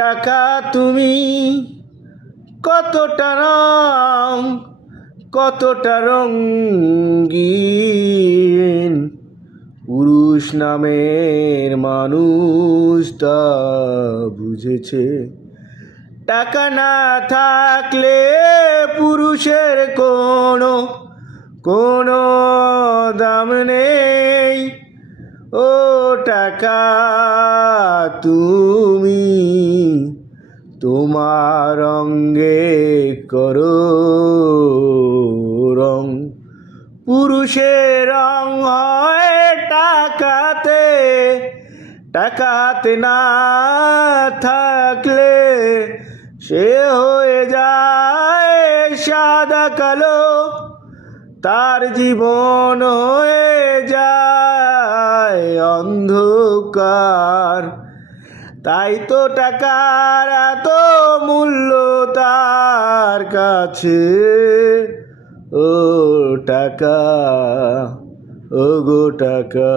টাকা তুমি কতটা রঙিন, পুরুষ নামের মানুষ তা বুঝেছে। টাকা না থাকলে পুরুষের কোনো দাম নেই। ও টাকা তুমি তোমার অঙ্গে করো রং। পুরুষের রং হয় টাকাতে না থাকলে সে হয়ে যায় সাদা কালো, তার জীবন হয়ে যায় অন্ধকার। তাই তো টাকার এত মূল্য তার কাছে। ও টাকা, ও গো টাকা।